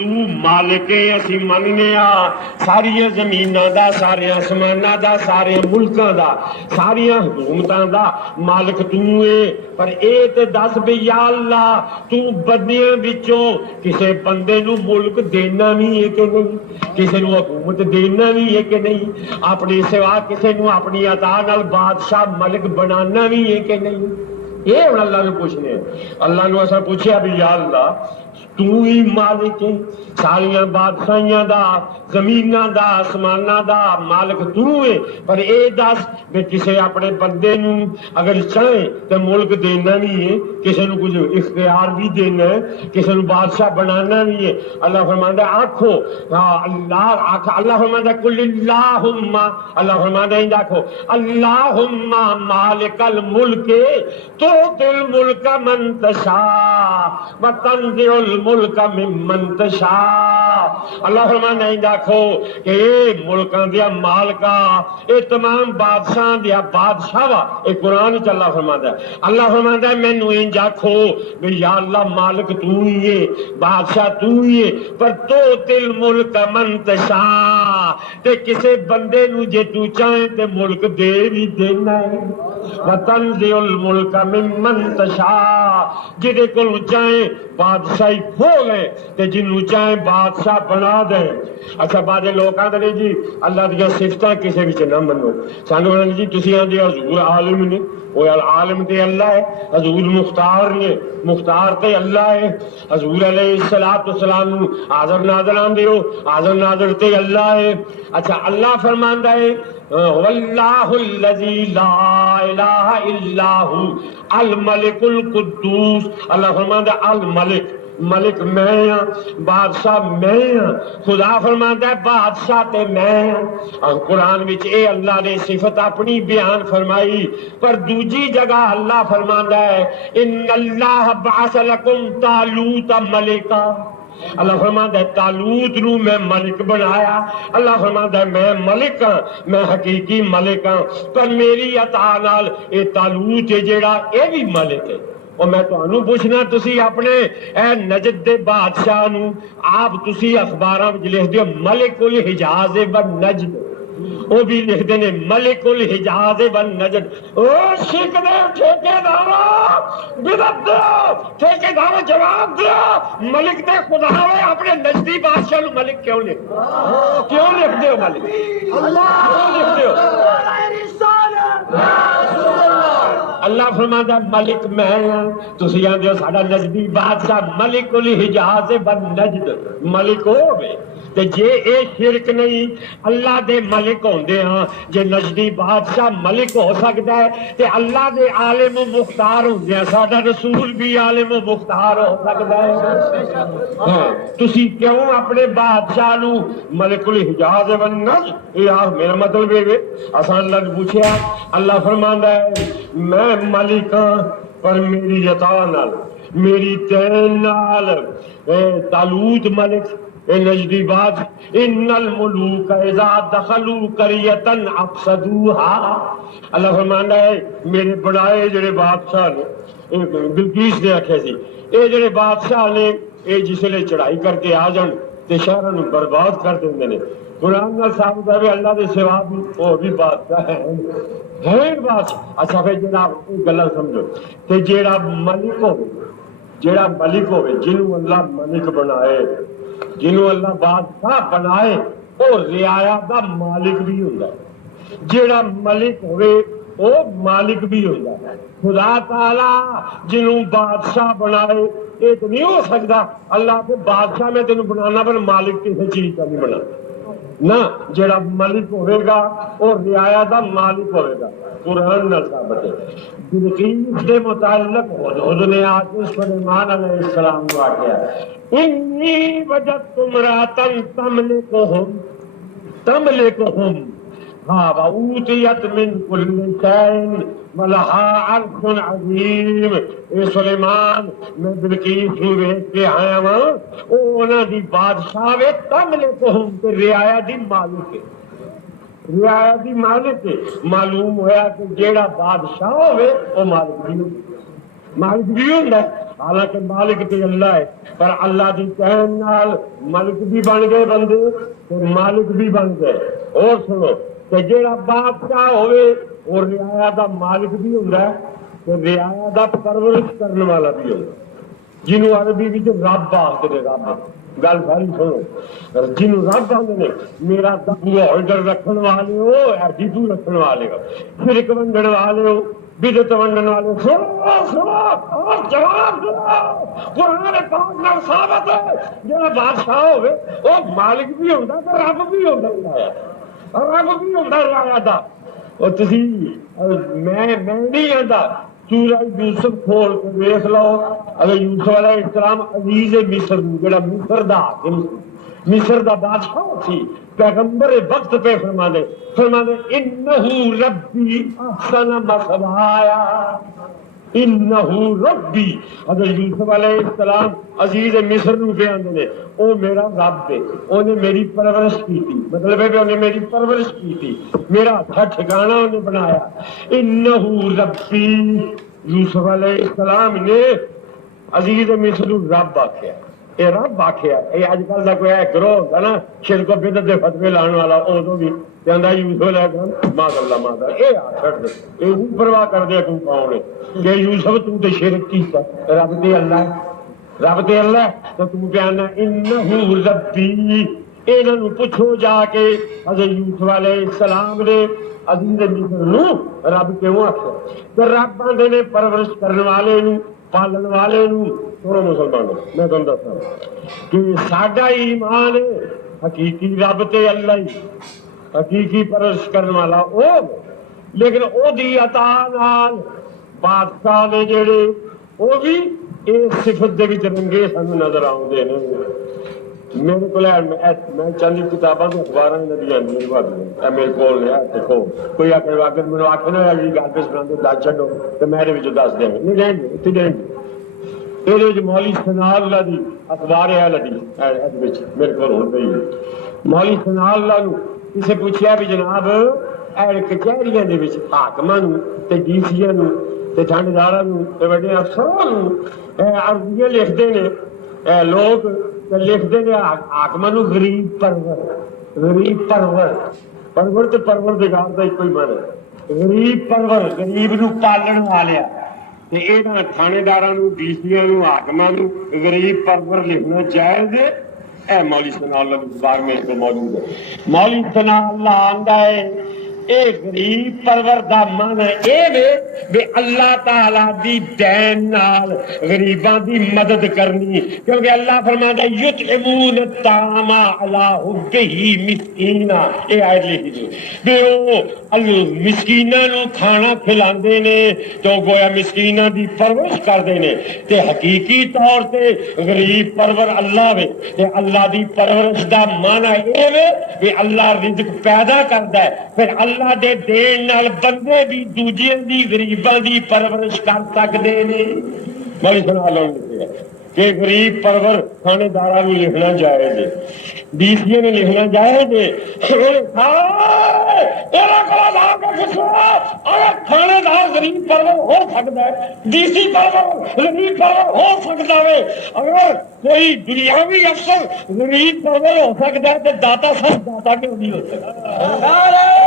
تو مالک ہے اسی مننے آ ساری زمیناں دا سارے آسماناں دا سارے ملکاں دا ساری حکومتاں دا مالک تو ہے پر اے تے دس بھی یا اللہ تو بندیاں وچوں کسے بندے نو ملک دینا بھی ہے کہ نہیں کسے نو حکومت دینا بھی ہے کہ نہیں اپنی سوا کسے نو اپنی عطا نال بادشاہ ملک بنانا بھی ہے کہ نہیں یہ ہوں اللہ نے پوچھنے اللہ نے ایسا پوچھا بھی یا اللہ تو ہی مالک ہے ساریاں بادشاہیاں دا زمیناں دا آسماناں دا مالک تو ہے پر اے دس میں کسے اپنے بندے نو اگر چاہے تو ملک دینا بھی ہے کسے نو کچھ اختیار بھی دینا ہے کسے نو بادشاہ بنانا بھی ہے اللہ فرماندا ہے آکھو اللہ فرماندا ہے کل اللہم اللہ فرماندا ہے آکھو اللہم مالک الملک تؤتی الملک من تشاء وتنزع الملک ممن تشاء اللہ فرماندا ہے دیکھو کہ اے ملکاں دیا مالکا اے تمام بادشاہ دیا بادشاہ وا اے قرآن وچ اللہ فرماندا ہے مینوں انج آکھو کہ یا اللہ مالک تو ہی ہے بادشاہ تو ہی ہے پر تؤتی الملک من تشاء تے کسے بندے نو جے تو چاہے تے ملک دے بھی دینا ہے وتنزع الملک ممن تشاء جدے کول چاہے بادشاہی کھو گئے تے جنوں چاہے بادشاہ بنا دے اچھا بعد لوگ آدھے جی اللہ دیا صفتاں کسے وچ نہ منو سانو کہنا جی تسی آندے حضور عالم نے وہ عالم تے اللہ ہے حضور مختار نے مختار تے اللہ ہے حضور علیہ السلام حاضر ناظر آندے ہو حاضر ناظر تے اللہ ہے اچھا اللہ فرماندا ہے واللہ الذی لا الہ الا ہو الملک القدوس اللہ فرماندا ہے الملک ملک میں ہاں بادشاہ میں ہاں خدا فرماندا ہے بادشاہ تے میں ہاں قرآن وچ اے اللہ نے صفت اپنی بیان فرمائی پر دوجی جگہ اللہ فرماندا ہے ان اللہ بعث لکم طالوت ملکا اللہ فرماندا ہے طالوت نو میں ملک بنایا اللہ فرماندا ہے میں ملک ہاں میں حقیقی ملک ہاں پر میری عطا نال اے طالوت جیڑا اے بھی ملک ہے اور میں تانوں پوچھنا تسی اپنے اے نجد دے بادشاہ نو آپ تسی اخباراں وچ لکھ دیو ملک الحجاز والنجد وہ بھی لکھ دینے ملک الحجاز والنجد او شک دے ٹھیکیدارو بدت دیو ٹھیکیدارو جواب دیو ملک دے خدا ہوئے اپنے نجدی بادشاہ نو ملک کیوں لکھ دیو ملک کیوں لکھ دیو اللہ فرماندا ہے ملک میں ہاں تسی آندے ہو ساڈا نجدی بادشاہ ملک الحجاز والنجد ملک ہوے تے جے اے شرک نہیں اللہ دے ملک ہوندے ہاں جے نجدی بادشاہ ملک ہو سکتا ہے تے اللہ دے عالم و مختار ہوندے ہیں ساڈا رسول بھی عالم و مختار ہو سکتا ہے تسی کیوں اپنے بادشاہ نو ملک الحجاز والنجد یہ میرا مطلب ہے اساں اللہ نے پوچھا اللہ فرماندا ہے میں ملک ہاں پر میری عطا نال میری دین نال طالوت ملک اے نجدی بات ان الملوک اذا دخلوا قریۃ افسدوها اللہ فرماندا ہے میرے بنائے جڑے بادشاہ نے بلقیس نے آکھیا سی اے جڑے بادشاہ نے اے جس لے چڑھائی کر کے آ جان تے شہراں نوں برباد کر دیندے نے قرآن نال ثابت ہے اللہ دے سوا بھی وہ بھی بادشاہ ہے بات اچھا پھر جناب گلا سمجھو تے جیڑا ملک ہوے جنوں اللہ ملک بنائے جنوں اللہ بادشاہ بنائے وہ رعایا دا مالک بھی ہوندا ہے جیڑا ملک ہوے وہ مالک بھی ہوندا ہے خدا تعالی جنوں بادشاہ بنائے یہ تو نہیں ہو سکتا اللہ کو بادشاہ میں تینوں بنانا پر مالک کسی چیز کا نہیں بنانا نہ جڑا ملک ہوئے گا اور رعایا دا مالک ہوئے گا قرآن نال ثابت ہے بلقیس دے متعلق حضور نے آج سلیمان علیہ السلام کو آکھیا انی وجدت امرأۃ تملکہم وأوتیت من کل شیء ولہا عرش عظیم اے سلیمان میں بلقیس نو ویکھ کے آیا وا او انہاں دی بادشاہ وے تملکہم تے رعایا دی مالک ہے رعایا دی مالک ہے معلوم ہویا کہ جیڑا بادشاہ ہوئے وہ مالک بھی ہوندا ہے حالانکہ مالک تے اللہ ہے، پر اللہ دی کہن نال ملک بھی بن گئے بندے تے مالک بھی بن گئے۔ اور سنو کہ جیڑا بادشاہ ہوئے اور رعایا دا مالک بھی ہوندا ہے تے رعایا دا پرورش کرنے والا بھی ہوندا ہے، جنہوں عربی وچ رب آخدے نے۔ رب گل ساری سنو، جنہوں رب آخدے نے میرا دبو ہولڈر رکھن والے ہو، ایٹیٹیوڈ رکھن والے ہو، شرک ونڈن والے ہو، بدعت ونڈن والے، سنو سنو اور جواب دو۔ قرآن پاک نال ثابت ہے جڑا بادشاہ ہوئے وہ مالک بھی ہوندا تے رب بھی ہوندا ہے، رب بھی ہوندا رعایا دا۔ اور تسی میں نہیں آندا، سورہ یوسف کھول کے دیکھ لو، اگر یوسف علیہ السلام عزیز مصر جڑا مصر دا حاکم سی، مصر دا بادشاہ سی، پیغمبر وقت پہ فرماندے انہو ربی احسن مثوایا، انہو ربی۔ اگر یوسف علیہ السلام عزیز مصر نو بیان دے او میرا رب ہے، اونے میری پرورش کی تھی، مطلب ہے کہ اونے میری پرورش کی تھی، میرا اچھا ٹھکانہ اونے بنایا۔ انہو ربی، یوسف علیہ السلام نے عزیز مصر نو رب آکھیا، اے رب آکھیا۔ اے اج کل دا کوئی گروہ ہوندا نا شرک و بدعت دے فتوی لانے والا، اودوں بھی کہندا یوسف علیہ السلام معاذ اللہ معاذ اللہ، اے آ چھڑ دے، اے نہیں پرواہ کردے کہ کون ہے کہ یوسف تو تے شرک کیتا، رب تے اللہ ہے، رب تے اللہ ہے، تو تم کہنا انہو ربی۔ انہاں نوں پوچھو جا کے حضرت یوسف علیہ السلام نے عزیز مصر نو رب کیوں آخیا؟ کہ رب آندے نے پرورش کرنے والے نو، پالن والے نو۔ سنو مسلمانوں، میں تمہیں دساں کہ ساڈا ایمان حقیقی رب تے اللہ ہی، حقیقی پرورش کرنے والا او، لیکن او دی عطا نال بادشاہ نے جڑے وہ بھی اس صفت دے وچ رنگے سانوں نظر آؤندے نے۔ میرے کو میں چند کتاباں اخباراں دی آندیاں میرے کول ہے، دیکھو کوئی اگر مینوں آکھے نا جی گل پہ سنا دس چھڈو تو میں دس دیں نہیں رہن گے اتنے رہن گے۔ یہ مولوی ثناء اللہ دی اخبار ہے لگی میرے کو ہو گئی، مولوی ثناء اللہ نو کسے پوچھیا بھی جناب کچہریاں دے وچ حاکماں نو تے ڈی سیاں نو تے تھانداراں نو تے وڈے افسراں نو عربیاں لکھدے نے لوگ، لکھتے ہیں حاکماں نو غریب پرور، غریب پرور، پرور تے پروردگار دا کوئی معنی ہے، غریب پرور، غریب نو پالن والیا۔ تے انہاں تھانداراں نو، ڈی سیاں نو، حاکماں نو غریب پرور لکھنا جائز ہے؟ اے مولوی ثناء اللہ اخبار میں اس کو موجود ہے۔ مولوی ثناء اللہ آندا ہے اے غریب پرور دا معنی اے وے اللہ تعالی دی دین نال غریباں دی مدد کرنی، کیونکہ اللہ فرماتا ہے یطعمون الطعام علی حبہ مسکینا، اے آیت لکھی دی بے او مسکیناں نو کھانا کھلاندے نے تو گویا مسکیناں دی پرورش کردے نے۔ تے حقیقی طور تے غریب پرور اللہ وے، تے اللہ دی پرورش دا معنی اے وے اللہ رزق پیدا کردا ہے، پھر اللہ دے دین نال بندے بھی دوجے دی غریباں دی پرورش کر سکدے نے۔ مولوی ثناء اللہ نے لکھا کہ غریب پرور کھانے داراں نوں لکھنا جائز ہے، ڈی سی نے لکھنا جائز ہے۔ اگر تھانے دار غریب پرور ہو سکتا ہے، ڈی سی پرور غریب پرور ہو سکتا ہے، اگر کوئی دنیاوی افسر غریب پرور ہو سکتا ہے تو داتا سب داتا کیوں نہیں ہو سکتا؟